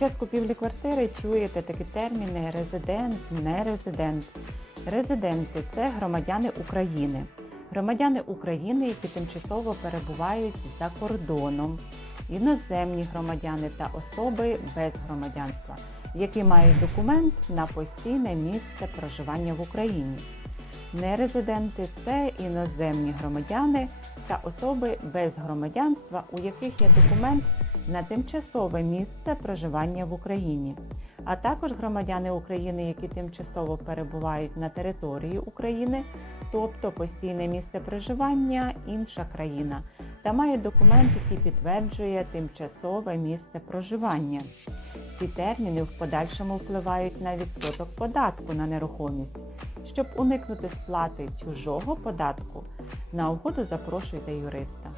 час купівлі квартири чуєте такі терміни резидент, нерезидент. Резиденти це громадяни України. Громадяни України, які тимчасово перебувають за кордоном, іноземні громадяни та особи без громадянства, які мають документ на постійне місце проживання в Україні. Нерезиденти це іноземні громадяни та особи без громадянства, у яких є документ на тимчасове місце проживання в Україні, а також громадяни України, які тимчасово перебувають на території України, тобто постійне місце проживання інша країна, та мають документ, який підтверджує тимчасове місце проживання. Ці терміни в подальшому впливають на відсоток податку на нерухомість. Щоб уникнути сплати чужого податку, на угоду запрошуйте юриста.